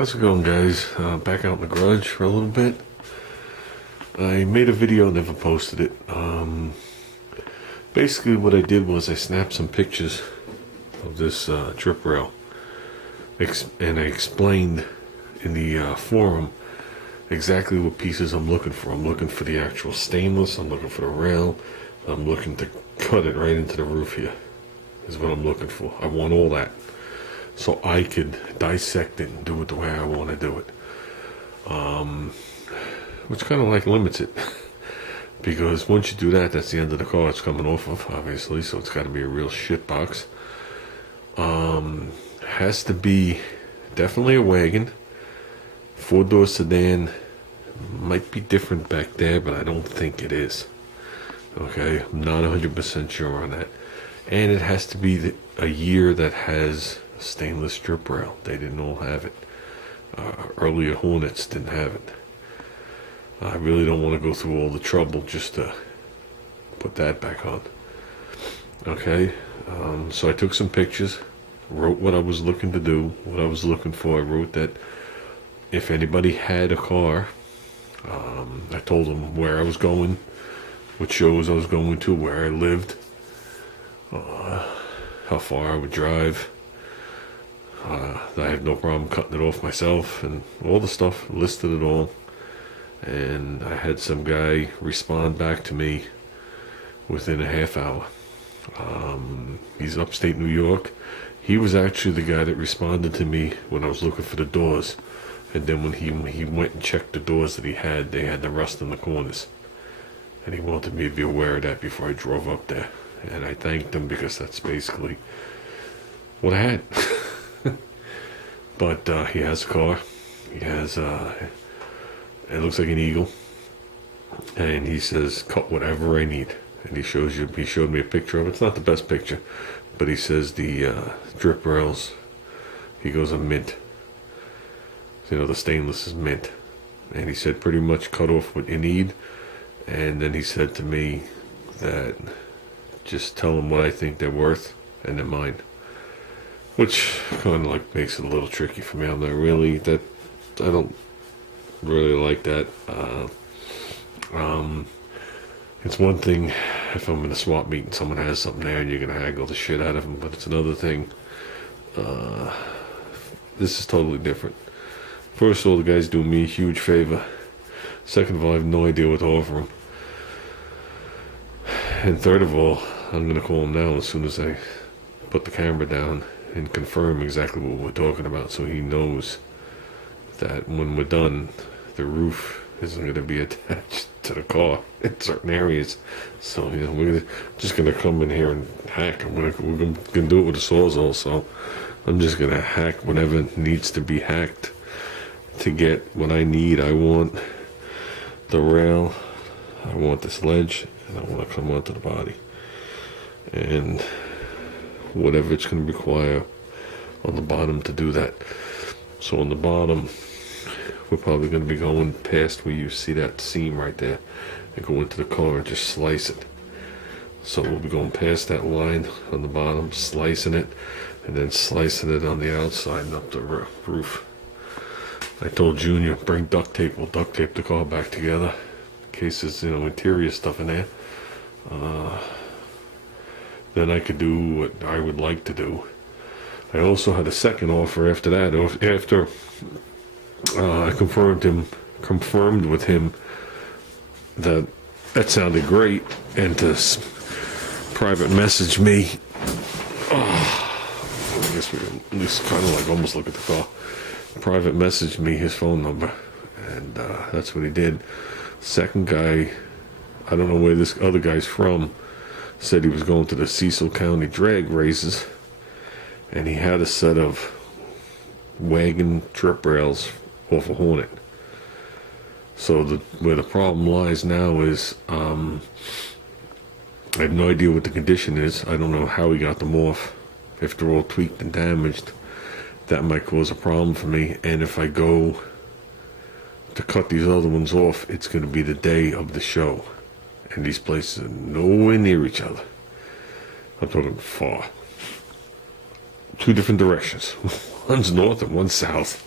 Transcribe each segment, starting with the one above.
How's it going, guys? Back out in the garage for a little bit. I made a video, never posted it. Basically what I did was I snapped some pictures of this drip rail. And I explained in the forum exactly what pieces I'm looking for. I'm looking for the actual stainless, I'm looking for the rail, I'm looking to cut it right into the roof here, is what I'm looking for. I want all that, so I could dissect it and do it the way I want to do it. Which kind of like limits it. Because once you do that, that's the end of the car it's coming off of, obviously, so it's got to be a real shit box. Has to be definitely a wagon. 4-door sedan. Might be different back there, but I don't think it is. Okay, I'm not 100% sure on that. And it has to be a year that has stainless strip rail. They didn't all have it. Earlier Hornets didn't have it. I really don't want to go through all the trouble just to put that back on. Okay, so I took some pictures, wrote what I was looking to do, what I was looking for. I wrote that if anybody had a car, I told them where I was going, what shows I was going to, where I lived, how far I would drive. I have no problem cutting it off myself, and all the stuff, listed it all. And I had some guy respond back to me within a half hour. He's upstate New York. He was actually the guy that responded to me when I was looking for the doors. And then when he went and checked the doors that he had, they had the rust in the corners. And he wanted me to be aware of that before I drove up there. And I thanked him because that's basically what I had. But he has a car. He has, it looks like an Eagle. And he says, cut whatever I need. And he showed me a picture of it. It's not the best picture, but he says the drip rails, he goes, a mint. You know, the stainless is mint. And he said pretty much cut off what you need. And then he said to me that just tell them what I think they're worth and they're mine. Which kind of like makes it a little tricky for me. I'm not really, I don't really like that. It's one thing if I'm in a swap meet and someone has something there and you're going to haggle the shit out of them, but it's another thing. This is totally different. First of all, the guy's doing me a huge favor. Second of all, I have no idea what to offer him. And third of all, I'm going to call him now as soon as I put the camera down and confirm exactly what we're talking about, so he knows that when we're done, the roof isn't going to be attached to the car in certain areas. So, you know, we're just going to come in here and hack. We're going to do it with the Sawzall, so I'm just going to hack whatever needs to be hacked to get what I need. I want the rail, I want this ledge, and I want to come onto the body. And whatever it's going to require on the bottom to do that. So on the bottom, we're probably going to be going past where you see that seam right there and go into the car and just slice it. So we'll be going past that line on the bottom, slicing it, and then slicing it on the outside and up the roof. I told Junior, bring duct tape. We'll duct tape the car back together in case there's, you know, interior stuff in there. Then I could do what I would like to do. I also had a second offer after that. After I confirmed with him that sounded great, and to private message me. I guess we can at least kind of like almost look at the car. Private messaged me his phone number, and that's what he did. Second guy, I don't know where this other guy's from, said he was going to the Cecil County drag races, and he had a set of wagon trip rails off a Hornet. So where the problem lies now is I have no idea what the condition is. I don't know how he got them off. If they're all tweaked and damaged, that might cause a problem for me. And if I go to cut these other ones off, it's going to be the day of the show. And these places are nowhere near each other. I'm talking far. Two different directions. One's north and one's south.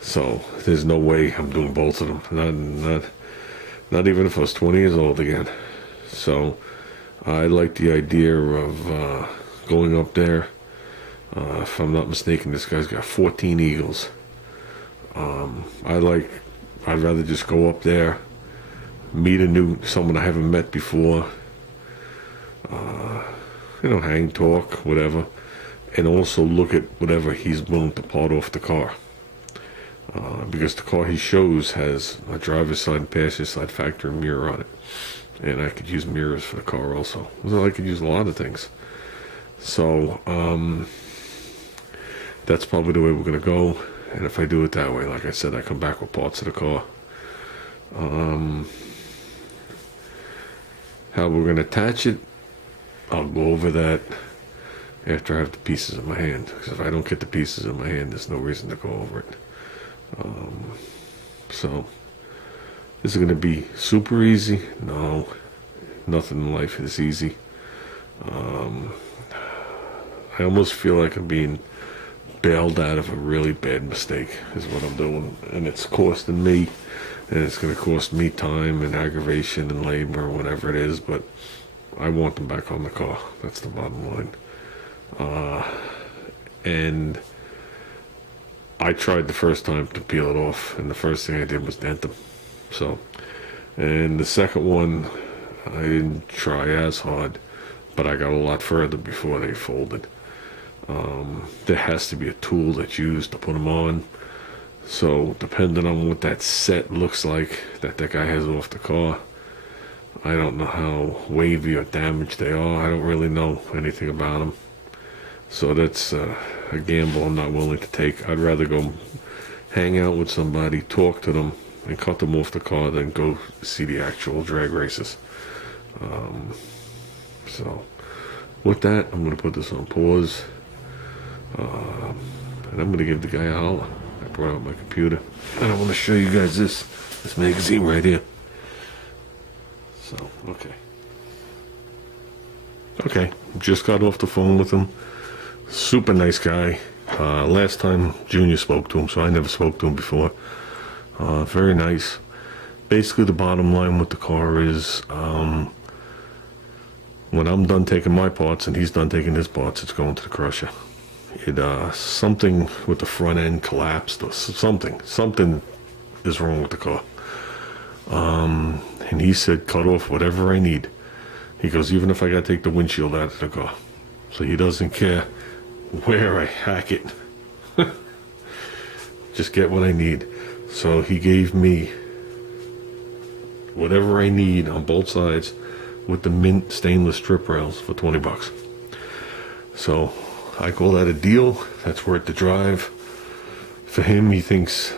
So there's no way I'm doing both of them. Not even if I was 20 years old again. So I like the idea of going up there. If I'm not mistaken, this guy's got 14 eagles. I'd rather just go up there, meet someone I haven't met before, hang, talk, whatever, and also look at whatever he's willing to part off the car. Because the car he shows has a driver's side and passenger side factory mirror on it. And I could use mirrors for the car also. So I could use a lot of things. So that's probably the way we're going to go. And if I do it that way, like I said, I come back with parts of the car. How we're going to attach it, I'll go over that after I have the pieces in my hand. Because if I don't get the pieces in my hand, there's no reason to go over it. So, is it going to be super easy? No, nothing in life is easy. I almost feel like I'm being bailed out of a really bad mistake is what I'm doing, and it's costing me, and it's going to cost me time and aggravation and labor or whatever it is, but I want them back on the car. That's the bottom line. And I tried the first time to peel it off, and the first thing I did was dent them. So, and the second one, I didn't try as hard, but I got a lot further before they folded. There has to be a tool that's used to put them on. So, depending on what that set looks like that guy has off the car, I don't know how wavy or damaged they are. I don't really know anything about them. So that's a gamble I'm not willing to take. I'd rather go hang out with somebody, talk to them, and cut them off the car than go see the actual drag races. So with that, I'm going to put this on pause. And I'm going to give the guy a holler. I brought out my computer. And I want to show you guys this magazine right here. So, okay. Just got off the phone with him. Super nice guy. Last time Junior spoke to him, so I never spoke to him before. Very nice. Basically, the bottom line with the car is when I'm done taking my parts and he's done taking his parts, it's going to the crusher. Something with the front end collapsed or something is wrong with the car. And he said, cut off whatever I need. He goes, even if I got to take the windshield out of the car. So he doesn't care where I hack it. Just get what I need. So he gave me whatever I need on both sides with the mint stainless strip rails for $20. So I call that a deal. That's worth the drive. For him, he thinks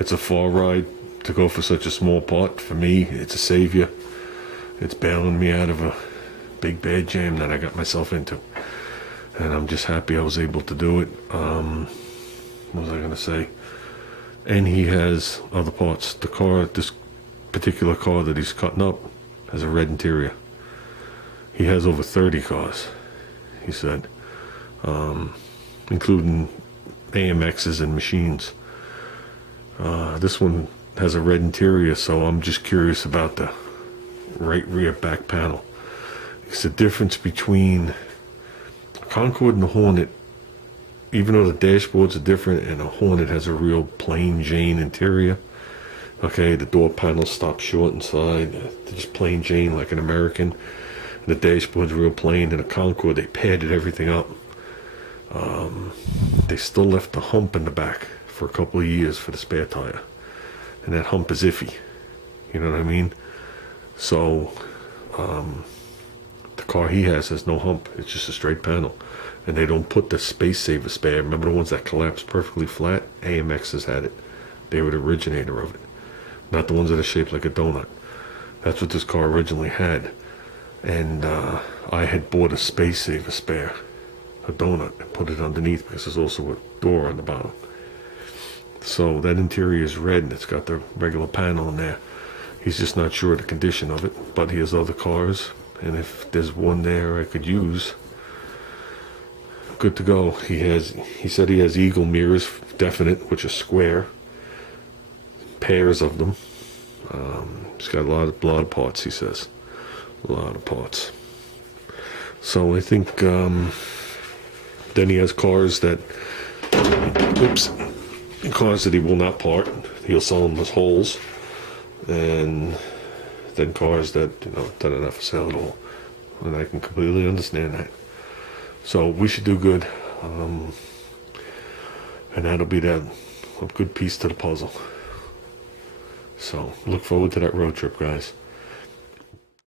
it's a far ride to go for such a small part. For me, it's a savior. It's bailing me out of a big bad jam that I got myself into. And I'm just happy I was able to do it. What was I going to say? And he has other parts. The car, this particular car that he's cutting up, has a red interior. He has over 30 cars, he said, including AMXs and machines. This one has a red interior, so I'm just curious about the right rear back panel. It's the difference between a Concorde and a Hornet. Even though the dashboards are different and a Hornet has a real plain Jane interior. Okay, the door panels stop short inside. They're just plain Jane like an American. And the dashboard's real plain. And a Concorde, they padded everything up. They still left the hump in the back for a couple of years for the spare tire. And that hump is iffy. You know what I mean? So, the car he has no hump. It's just a straight panel. And they don't put the Space Saver spare. Remember the ones that collapse perfectly flat? AMX has had it. They were the originator of it. Not the ones that are shaped like a donut. That's what this car originally had. And I had bought a Space Saver spare, a donut, and put it underneath because there's also a door on the bottom. So that interior is red and it's got the regular panel in there. He's just not sure of the condition of it, but he has other cars. And if there's one there I could use, good to go. He said he has Eagle mirrors, definite, which are square, pairs of them. He's got a lot of parts, he says. A lot of parts. So I think then he has cars that he will not part. He'll sell them as wholes. And then cars that, that are not for sale at all. And I can completely understand that. So we should do good. And that'll be a good piece to the puzzle. So look forward to that road trip, guys.